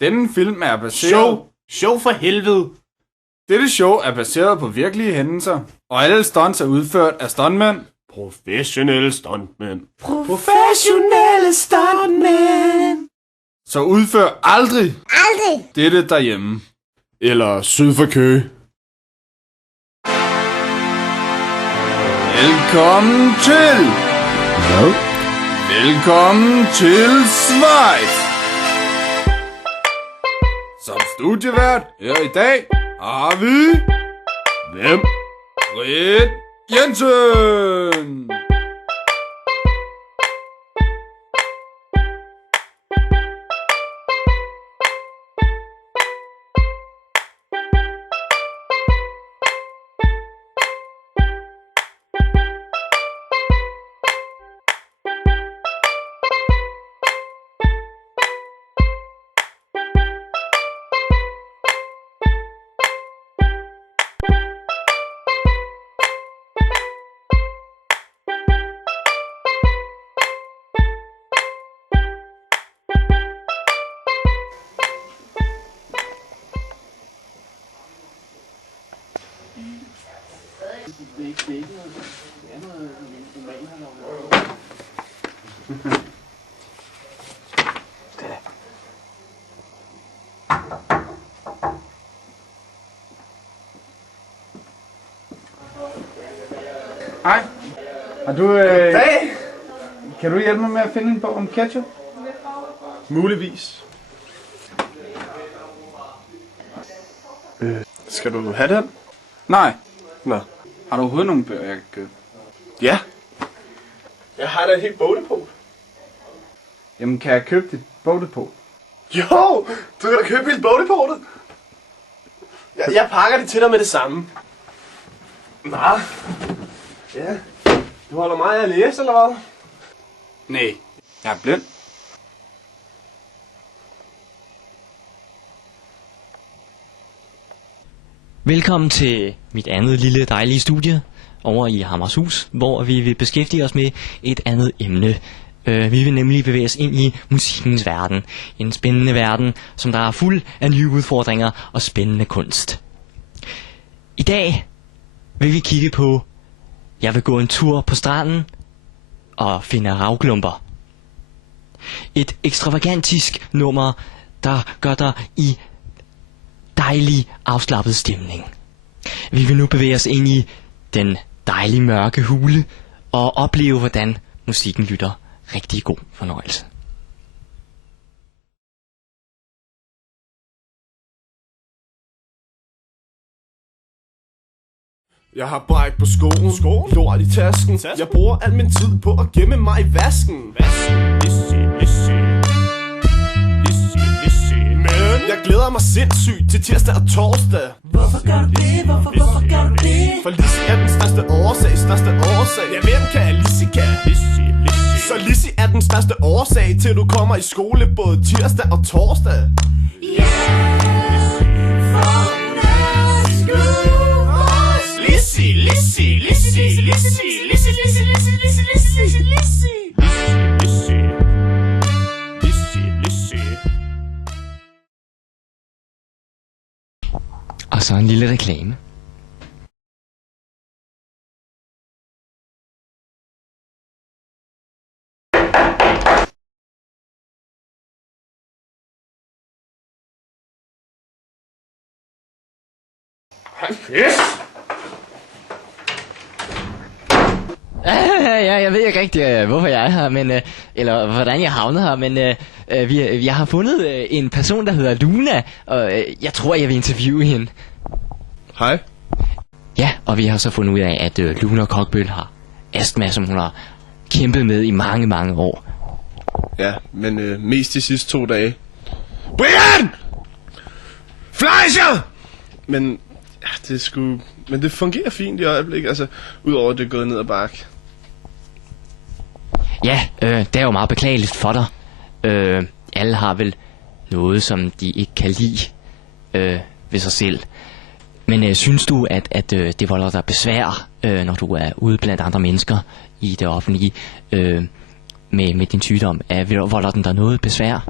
Denne film er baseret... Show for helvede! Dette show er baseret på virkelige hændelser, og alle stunts er udført af stuntmænd. Professionelle stuntmænd. Professionelle stuntmænd! Så udfør aldrig dette derhjemme. Eller syd for Køge. Velkommen til... Hvad? Velkommen til Schweiz! Som studievært her i dag har vi... Hvem? Britt Jensen! Hej. Har du... Kan du hjælpe mig med at finde en bog om ketchup? Muligvis. Skal du have den? Nej. Nå. Har du overhovedet nogle bøger, jeg kan købe? Ja. Jeg har da et helt bogdepot. Jamen, kan jeg købe dit bogdepot? Jo! Du kan da købe hele bogdepotet. Jeg pakker det til dig med det samme. Nå. Ja. Du holder mig af at læse, eller hvad? Nej. Jeg er blind. Velkommen til mit andet lille dejlige studie over i Hammershus, hvor vi vil beskæftige os med et andet emne. Vi vil nemlig bevæge os ind i musikkens verden. En spændende verden, som der er fuld af nye udfordringer og spændende kunst. I dag vil vi kigge på Jeg vil gå en tur på stranden og finde ravklumper. Et ekstravagantisk nummer, der gør dig i dejlig afslappet stemning. Vi vil nu bevæge os ind i den dejlige mørke hule og opleve, hvordan musikken lytter. Rigtig god fornøjelse. Jeg har bræk på skoen, lort i tasken. Jeg bruger al min tid på at gemme mig i vasken. Men jeg glæder mig sindssygt til tirsdag og torsdag. Hvorfor gør du det? Hvorfor gør du det? For Lissi er den største årsag. Ja, hvem kan Lissi kan? Så Lissi er den største årsag til du kommer i skole både tirsdag og torsdag. Og så en lille reklame. Ja, jeg ved ikke rigtig, hvorfor jeg er her, men, eller hvordan jeg havnede her, men jeg har fundet en person, der hedder Luna, og jeg tror, jeg vil interviewe hende. Hej. Ja, og vi har så fundet ud af, at Luna Kokbøl har astma, som hun har kæmpet med i mange, mange år. Ja, men mest de sidste 2 dage. Brian! Fleischer! Men ja, det er sgu... Men det fungerer fint i øjeblikket, altså udover at det er gået ned ad bakke. Ja, det er jo meget beklageligt for dig. Alle har vel noget, som de ikke kan lide ved sig selv. Men synes du, at det volder dig besvær, når du er ude blandt andre mennesker i det offentlige med din sygdom? Volder den dig noget besvær?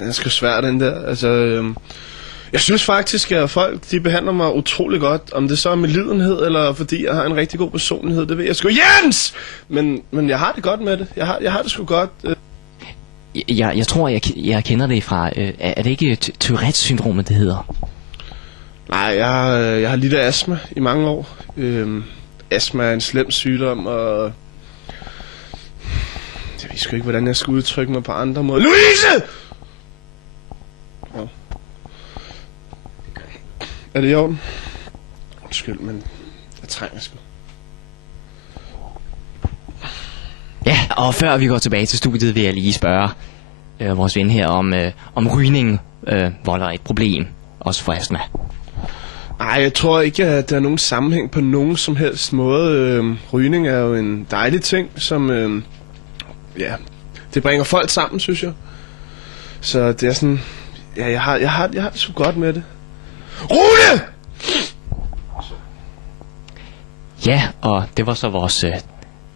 Den er sgu svær, den der. Altså, jeg synes faktisk, at folk de behandler mig utrolig godt. Om det så er med lidenhed, eller fordi jeg har en rigtig god personlighed, det ved jeg sgu. Jens! Men jeg har det godt med det. Jeg har det sgu godt. Jeg tror, jeg kender det fra... er det ikke Tourette-syndromet, det hedder? Nej, jeg har lidt af astma i mange år. Astma er en slem sygdom, og... Jeg ved sgu ikke, hvordan jeg skal udtrykke mig på andre måder. Louise! Oh. Er det i orden? Undskyld, men jeg trænger sgu. Ja, og før vi går tilbage til studiet, vil jeg lige spørge vores ven her om rygning volder et problem, også for astma. Nej, jeg tror ikke, at der er nogen sammenhæng på nogen som helst måde. Rygning er jo en dejlig ting, som... ja, det bringer folk sammen, synes jeg. Så det er sådan... Ja, jeg har det sgu godt med det. Rune! Ja, og det var så vores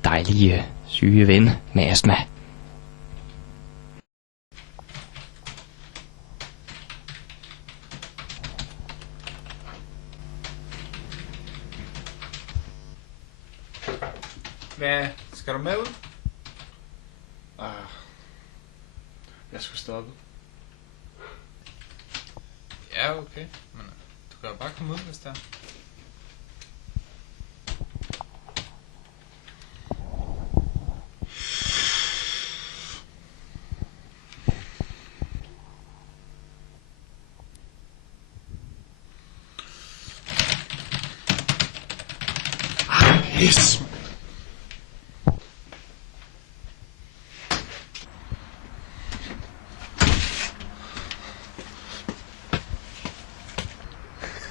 dejlige syge ven med astma. Hvad? Skal du med ud? Jeg skulle stoppe. Ja, okay. Men du kan jo bare komme ud, hvis der er. Yes.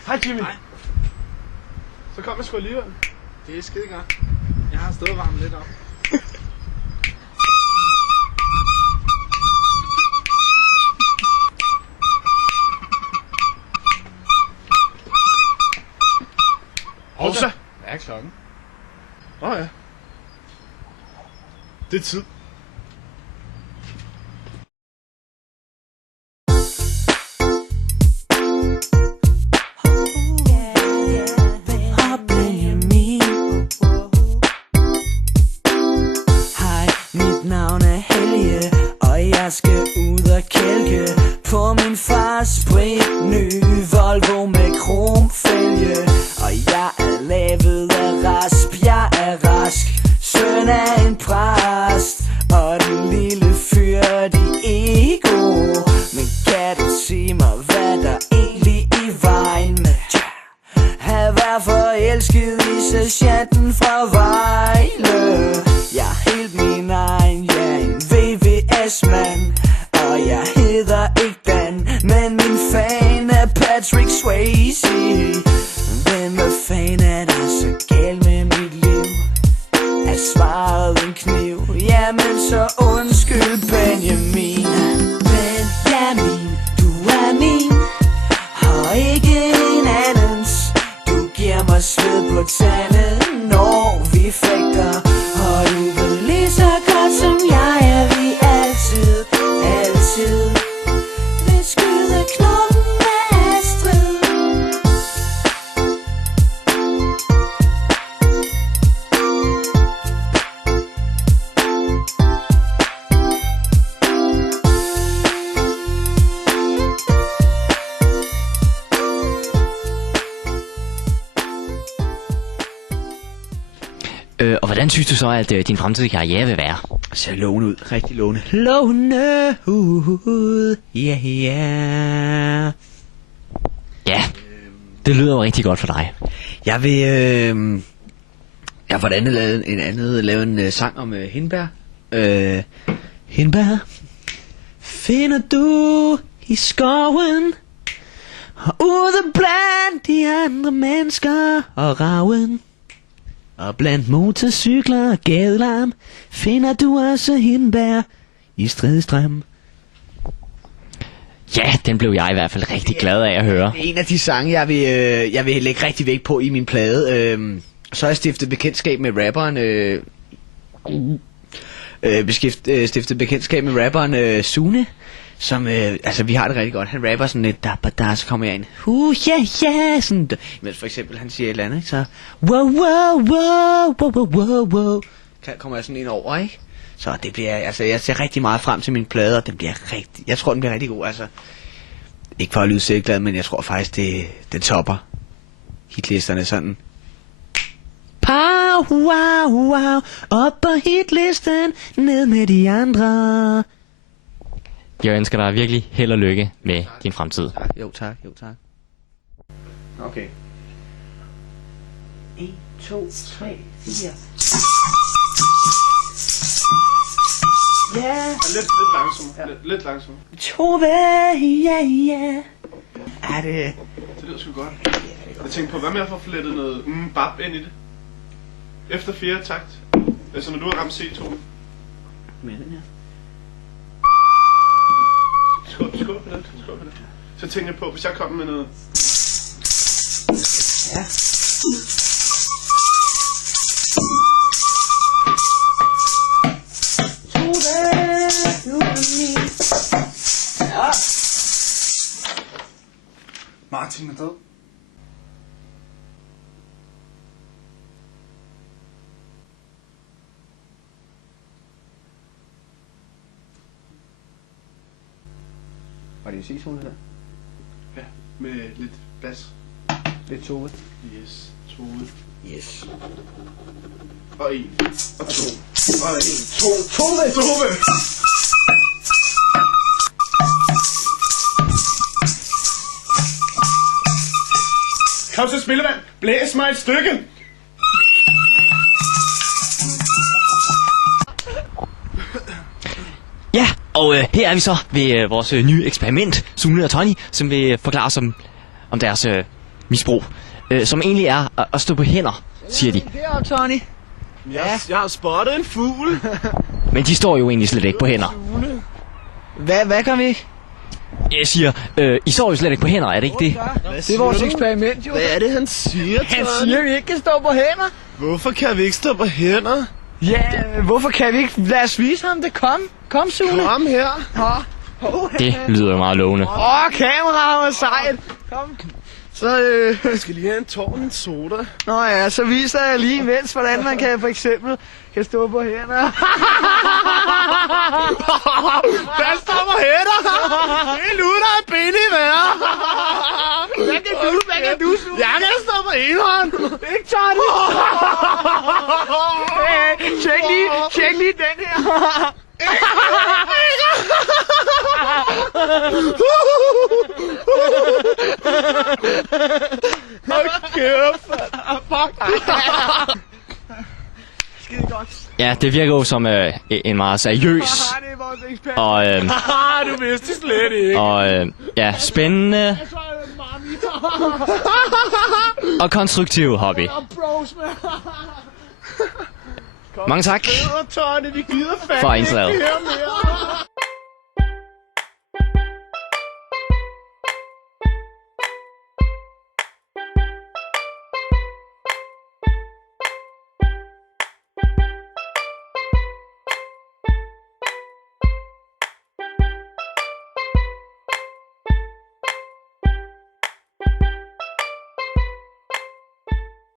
Hej Jimmy. Hej. Så kom jeg sgu alligevel. Det er skide godt. Jeg har stået og varmet lidt op. Hovsa. Hvad er klokken? Ja. Det er tid. Og Benjamin. Hej, mit navn er Helge, og jeg skal ud og kælke på min fars ny Volvo med kromfælge. Og jeg er lavet af rasp, jeg er rask, søn af en præst, og den lille fyr, de ego. Men kan du sige mig, hvad der egentlig i vejen med have været forelsket i sergeanten fra Vejle? Jeg er helt min egen, ja, en VVS-mand, og jeg hedder ikke Dan, men min fan er Patrick Swayze. Men hvad fanden er der så galt med mit liv? Er svaret en kniv? Jamen så undskyld Benjamin. Benjamin, du er min, og ikke en andens. Du giver mig sved på tanden, når vi fægter, og du ved lige så godt som jeg er, vi altid vil skyde knoppen med Astrid. Og hvordan synes du så, at din fremtidige karriere vil være? Ser lovende ud. Rigtig lovende. Lovende ud. Ja, ja. Ja, det lyder jo rigtig godt for dig. Jeg vil... jeg har for det andet lavet en sang om hindbær. Hindbær finder du i skoven, og ude blandt de andre mennesker og raven. Og blandt motorcykler og gadelarm finder du også hindbær i Stridstrøm. Ja, den blev jeg i hvert fald rigtig glad af at høre. En af de sange, jeg vil lægge rigtig vægt på i min plade. Så har jeg stiftet bekendtskab med rapperen... stiftet bekendtskab med rapperen som, altså vi har det rigtig godt. Han rapper sådan lidt, da, så kommer jeg ind, yeah, sådan, men for eksempel han siger et eller andet, ikke? Så, wow, kommer jeg sådan ind over, ikke? Så det bliver, altså jeg ser rigtig meget frem til min plade, og jeg tror den bliver rigtig god, altså. Ikke for at lyde selvglad, men jeg tror faktisk, den topper hitlisterne sådan. Wow, op på hitlisten, ned med de andre. Jeg ønsker dig virkelig held og lykke med din fremtid. Jo tak. Okay. 1, 2, 3, 4. Ja. Lidt langsomt. Tove, ja. Er det... Det lyder sgu godt. Jeg tænkte på, hvad med at få flettet noget bap ind i det? Efter 4 takt. Altså når du har ramt C2. Med den her. Skål på det. Så tænker jeg på, hvis jeg kommer med noget... Ja. Martin er død. Var det jo C-zone der? Ja, med lidt bas. Lidt Tove. Yes, Tove. Yes. Og 1. Og 2. Og 1. 2. Tove! Kom så, spillemand! Blæs mig et stykke! Ja, og her er vi så ved vores nye eksperiment, Sune og Tony, som vil forklare os om deres misbrug. Som egentlig er at stå på hænder, siger de. Deroppe, Tony. Jeg har spottet en fugl. Men de står jo egentlig slet ikke på hænder. Hvad gør vi? Jeg siger, I står jo slet ikke på hænder, er det ikke det? Det er vores eksperiment, jo. Hvad er det, han siger, Han siger, at vi ikke kan stå på hænder. Hvorfor kan vi ikke stå på hænder? Ja, hvorfor kan vi ikke? Lad os vise ham det. Kom, Sune. Kom her. Det lyder jo meget lovende. Kamera var sejt. Kom. Så, Jeg skal lige have en tårn en soda. Nå ja, så viser jeg lige imens, hvordan man kan for eksempel kan stå på hænder. Der står på hænder. Det er lutter af ben i vejr. Hvad kan du, Sune? Jeg kan stå på en hånd. Ikke Tony. Tjek lige den her. Okay, fuck. Skide godt. Ja, det virker jo som en meget seriøs Det er vores eksperiment. og, Du vidste det slet ikke. og ja, spændende og konstruktiv hobby. Mange tak Tony, vi gider fandme for indslaget. ikke mere.